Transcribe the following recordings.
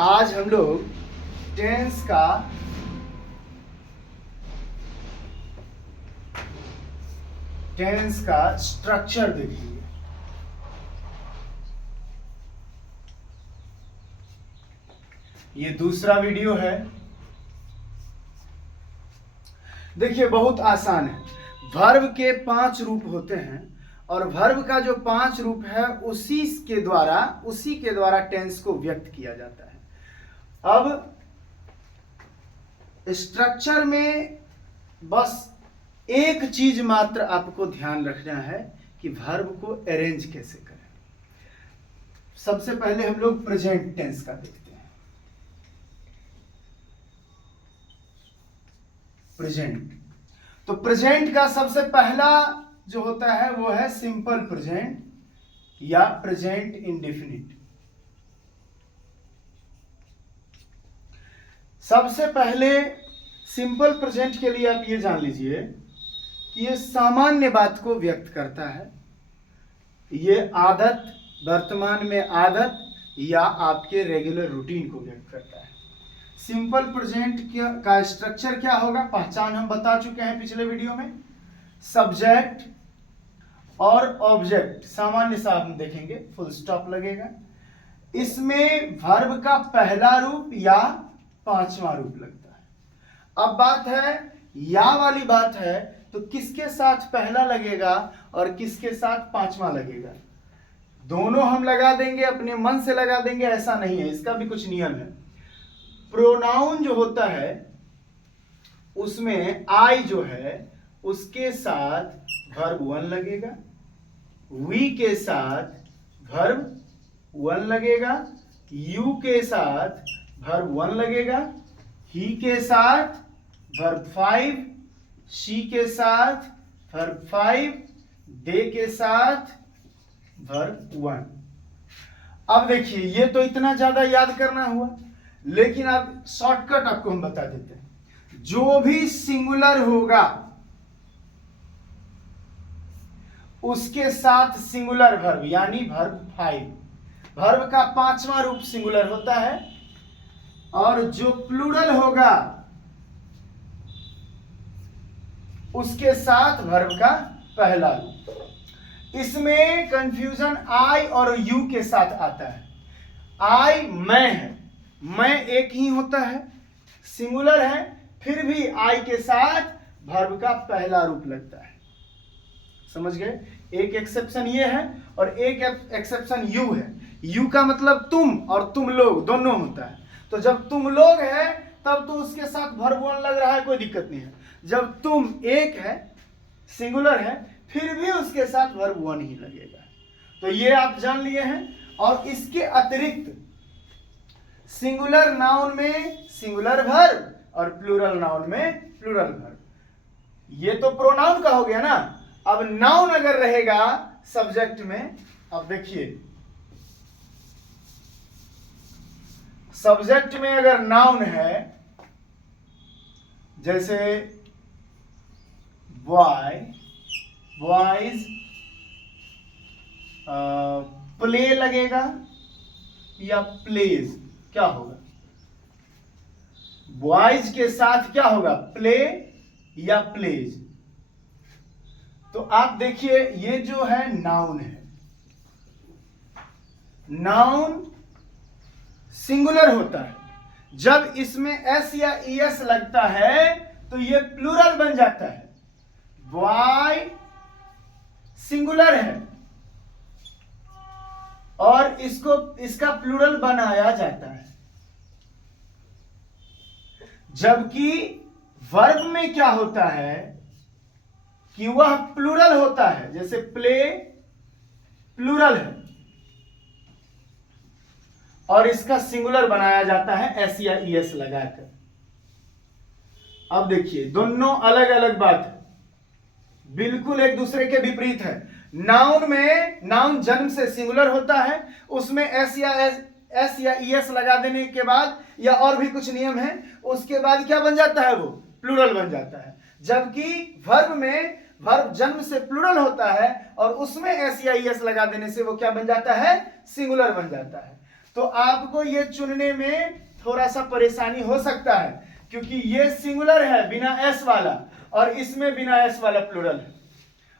आज हम लोग टेंस का स्ट्रक्चर देखेंगे। ये दूसरा वीडियो है। देखिए बहुत आसान है। वर्ब के 5 रूप होते हैं और वर्ब का जो 5 रूप है उसी के द्वारा टेंस को व्यक्त किया जाता है। अब स्ट्रक्चर में बस एक चीज मात्र आपको ध्यान रखना है कि वर्ब को अरेंज कैसे करें। सबसे पहले हम लोग प्रेजेंट टेंस का देखते हैं। प्रेजेंट, तो प्रेजेंट का सबसे पहला जो होता है वो है सिंपल प्रेजेंट या प्रेजेंट इंडेफिनिट। सबसे पहले सिंपल प्रेजेंट के लिए आप ये जान लीजिए कि ये सामान्य बात को व्यक्त करता है। ये आदत, वर्तमान में आदत या आपके रेगुलर रूटीन को व्यक्त करता है। सिंपल प्रेजेंट का स्ट्रक्चर क्या होगा, पहचान हम बता चुके हैं पिछले वीडियो में। सब्जेक्ट और ऑब्जेक्ट सामान्य सा हम देखेंगे, फुल स्टॉप लगेगा। इसमें वर्ब का पहला रूप या 5वां रूप लगता है। अब बात है या वाली बात है तो किसके साथ पहला लगेगा और किसके साथ 5वां लगेगा। दोनों हम लगा देंगे, अपने मन से लगा देंगे ऐसा नहीं है, इसका भी कुछ नियम है। प्रोनाउन जो होता है उसमें आई जो है उसके साथ वर्ब 1 लगेगा, वी के साथ वर्ब 1 लगेगा, यू के साथ वर्ब 1 लगेगा, ही के साथ वर्ब 5, शी के साथ वर्ब 5, दे के साथ वर्ब 1। अब देखिए ये तो इतना ज्यादा याद करना हुआ, लेकिन अब शॉर्टकट आपको हम बता देते हैं। जो भी सिंगुलर होगा उसके साथ सिंगुलर वर्ब यानी वर्ब 5, वर्ब का 5वां रूप सिंगुलर होता है। और जो प्लूरल होगा उसके साथ वर्ब का पहला रूप। इसमें कंफ्यूजन आई और यू के साथ आता है। आई मैं है, मैं एक ही होता है, सिंगुलर है, फिर भी आई के साथ वर्ब का पहला रूप लगता है। समझ गए? एक एक्सेप्शन ये है और एक एक्सेप्शन यू है। यू का मतलब तुम और तुम लोग दोनों होता है। तो जब तुम लोग है तब तो उसके साथ वर्ब 1 लग रहा है, कोई दिक्कत नहीं है। जब तुम एक है, सिंगुलर है, फिर भी उसके साथ वर्ब 1 ही लगेगा। तो ये आप जान लिए हैं। और इसके अतिरिक्त सिंगुलर नाउन में सिंगुलर वर्ब और प्लूरल नाउन में प्लूरल वर्ब। ये तो प्रोनाउन का हो गया ना। अब नाउन अगर रहेगा सब्जेक्ट में, अब देखिए सब्जेक्ट में अगर नाउन है जैसे बॉय, बॉयज, प्ले लगेगा या प्लेज, क्या होगा? बॉयज के साथ क्या होगा, प्ले या प्लेज। तो आप देखिए ये जो है नाउन है, नाउन सिंगुलर होता है। जब इसमें एस या ईएस लगता है तो ये प्लूरल बन जाता है। बॉय सिंगुलर है और इसका प्लूरल बनाया जाता है। जबकि वर्ब में क्या होता है कि वह प्लूरल होता है, जैसे प्ले प्लूरल है और इसका सिंगुलर बनाया जाता है एस या ईएस लगाकर। अब देखिए दोनों अलग अलग बात है, बिल्कुल एक दूसरे के विपरीत है। नाउन में नाउन जन्म से सिंगुलर होता है, उसमें एस या ईएस लगा देने के बाद या और भी कुछ नियम है, उसके बाद क्या बन जाता है, वो प्लूरल बन जाता है। जबकि वर्ब में वर्ब जन्म से प्लूरल होता है और उसमें एस या ईएस लगा देने से वो क्या बन जाता है, सिंगुलर बन जाता है। तो आपको ये चुनने में थोड़ा सा परेशानी हो सकता है, क्योंकि ये सिंगुलर है बिना एस वाला, और इसमें बिना एस वाला प्लूरल है,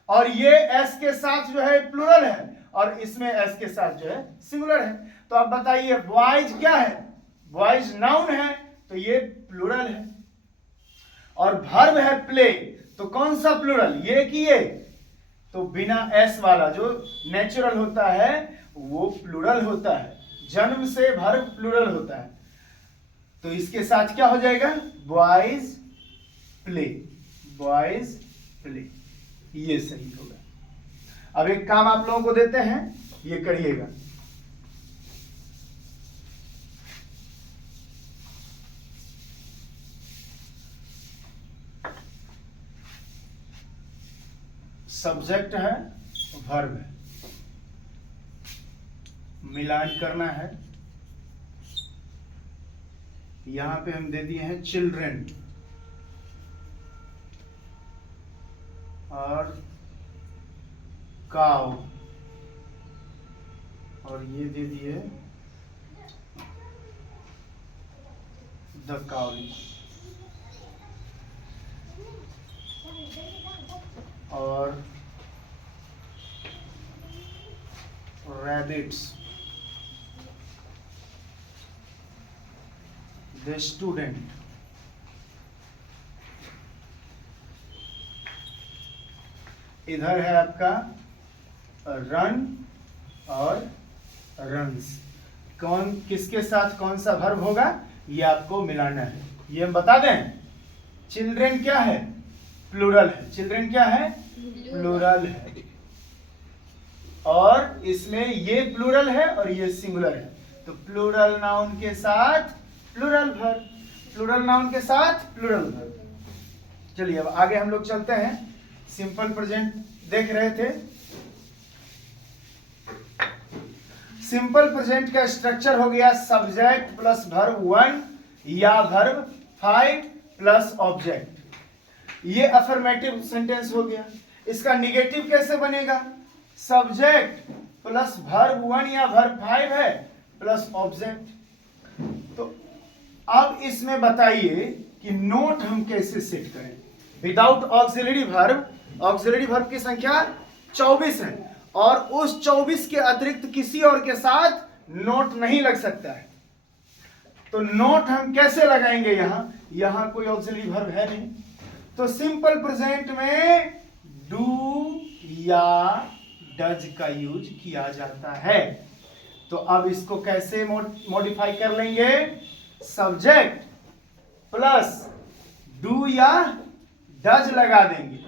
और ये एस के साथ जो है प्लूरल है, और इसमें एस के साथ जो है सिंगुलर है। तो आप बताइए बॉयज क्या है? बॉयज नाउन है, तो ये प्लूरल है, और वर्ब है प्ले, तो कौन सा प्लूरल, ये कि ये? तो बिना एस वाला जो नेचुरल होता है वो प्लूरल होता है, जन्म से वर्ब प्लूरल होता है। तो इसके साथ क्या हो जाएगा? बॉयज प्ले, बॉयज प्ले, ये सही होगा। अब एक काम आप लोगों को देते हैं, ये करिएगा। सब्जेक्ट है, वर्ब है, मिलान करना है। यहां पे हम दे दिए हैं चिल्ड्रेन और काउ, और ये दे दिए द काउ, और रैबिट्स, द स्टूडेंट, इधर है आपका रन और रन्स। कौन किसके साथ कौन सा वर्ब होगा ये आपको मिलाना है। ये हम बता दें, चिल्ड्रेन क्या है? प्लूरल है। चिल्ड्रेन क्या है? प्लूरल है, और इसमें ये प्लूरल है और ये सिंगुलर है, तो प्लूरल नाउन के साथ प्लूरल वर्ब, प्लूरल नाउन के साथ प्लूरल वर्ब। चलिए अब आगे हम लोग चलते हैं। सिंपल प्रेजेंट देख रहे थे। सिंपल प्रेजेंट का स्ट्रक्चर हो गया सब्जेक्ट प्लस वर्ब 1 या वर्ब 5 प्लस ऑब्जेक्ट। ये अफर्मेटिव सेंटेंस हो गया। इसका निगेटिव कैसे बनेगा? सब्जेक्ट प्लस वर्ब 1 या वर्ब 5 है प्लस ऑब्जेक्ट। तो अब इसमें बताइए कि नोट हम कैसे सेट करें without auxiliary verb. Auxiliary verb की संख्या 24 है, और उस 24 के अतिरिक्त किसी और के साथ नोट नहीं लग सकता है। तो नोट हम कैसे लगाएंगे? यहां कोई ऑक्सिलरी वर्ब है नहीं, तो सिंपल प्रेजेंट में डू या डज का यूज किया जाता है। तो अब इसको कैसे मॉडिफाई कर लेंगे? सब्जेक्ट प्लस डू या डज लगा देंगे।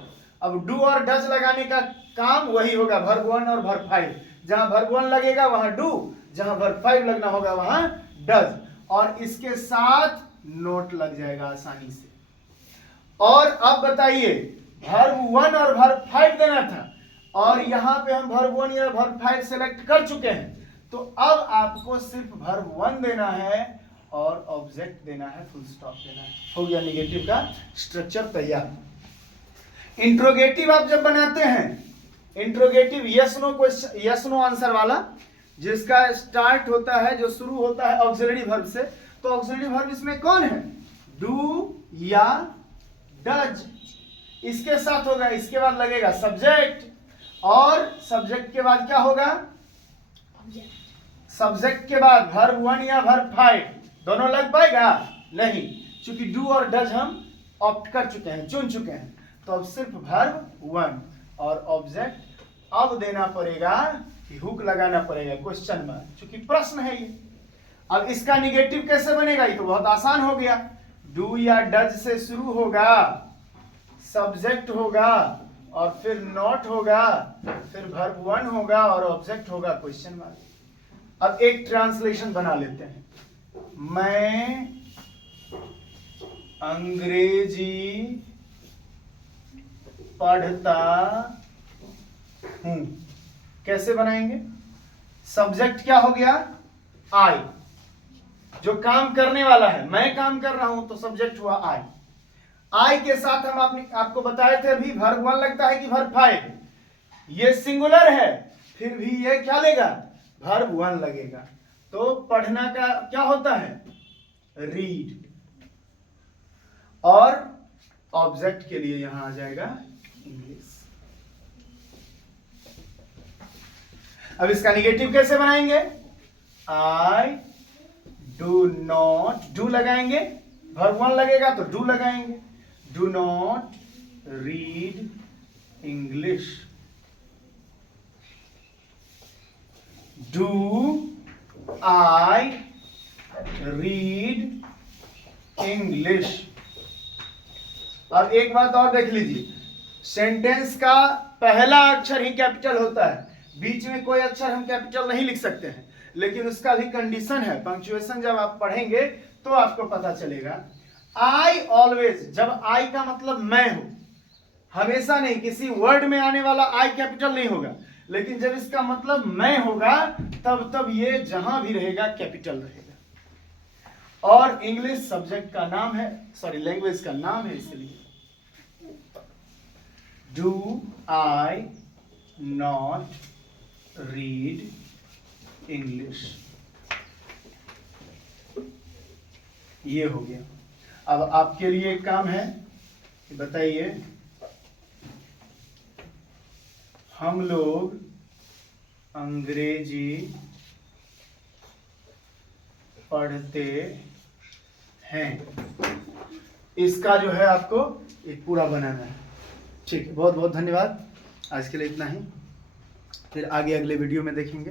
अब डू और डज लगाने का काम वही होगा वर्ब 1 और वर्ब 5। जहां वर्ब 1 लगेगा वहां डू, जहां वर्ब 5 लगना होगा वहां डज, और इसके साथ नोट लग जाएगा आसानी से। और अब बताइए वर्ब 1 और वर्ब 5 देना था, और यहां पे हम वर्ब 1 या वर्ब 5 सेलेक्ट कर चुके हैं, तो अब आपको सिर्फ वर्ब 1 देना है और ऑब्जेक्ट देना है, फुल स्टॉप देना है। हो गया निगेटिव का स्ट्रक्चर तैयार। इंट्रोगेटिव आप जब बनाते हैं, interrogative yes no question, yes no answer वाला, जिसका स्टार्ट होता है, जो शुरू होता है ऑक्सिलरी वर्ब से, तो ऑक्सिलरी वर्ब इसमें कौन है? डू या डज। इसके साथ होगा, इसके बाद लगेगा सब्जेक्ट, और सब्जेक्ट के बाद क्या होगा? सब्जेक्ट के बाद वर्ब 1 या वर्ब 5 दोनों लग पाएगा? नहीं, क्योंकि डू और डज हम ऑप्ट कर चुके हैं, चुन चुके हैं। तो अब सिर्फ वर्ब 1 और ऑब्जेक्ट अब देना पड़ेगा कि हुक लगाना पड़ेगा, क्वेश्चन मार्क, क्योंकि प्रश्न है ये। अब इसका निगेटिव कैसे बनेगा? ये तो बहुत आसान हो गया। डू या डज से शुरू होगा, सब्जेक्ट होगा, और फिर नॉट होगा, फिर वर्ब 1 होगा और ऑब्जेक्ट होगा क्वेश्चन मार्क। अब एक ट्रांसलेशन बना लेते हैं। मैं अंग्रेजी पढ़ता हूं। कैसे बनाएंगे? सब्जेक्ट क्या हो गया? आई, जो काम करने वाला है, मैं काम कर रहा हूं, तो सब्जेक्ट हुआ आई। आई के साथ हम आपको बताए थे अभी वर्ब 1 लगता है कि वर्ब 5। ये सिंगुलर है, फिर भी ये क्या लेगा? वर्ब 1 लगेगा। तो पढ़ना का क्या होता है? रीड। और ऑब्जेक्ट के लिए यहां आ जाएगा इंग्लिश। अब इसका निगेटिव कैसे बनाएंगे? आई डू नॉट, डू लगाएंगे, वर्ब 1 लगेगा तो डू लगाएंगे। Do not read English. Do I read English. अब एक बात और देख लीजिए, सेंटेंस का पहला अक्षर ही कैपिटल होता है, बीच में कोई अक्षर हम कैपिटल नहीं लिख सकते हैं, लेकिन उसका भी कंडीशन है। पंक्चुएशन जब आप पढ़ेंगे तो आपको पता चलेगा। आई ऑलवेज, जब आई का मतलब मैं हूं, हमेशा नहीं, किसी वर्ड में आने वाला आई कैपिटल नहीं होगा, लेकिन जब इसका मतलब मैं होगा तब ये जहां भी रहेगा कैपिटल रहेगा। और इंग्लिश सब्जेक्ट का नाम है, सॉरी लैंग्वेज का नाम है, इसलिए do I not read English, ये हो गया। अब आपके लिए एक काम है, बताइए हम लोग अंग्रेजी पढ़ते हैं, इसका जो है आपको एक पूरा बनाना है। ठीक है, बहुत बहुत धन्यवाद। आज के लिए इतना ही, फिर आगे अगले वीडियो में देखेंगे।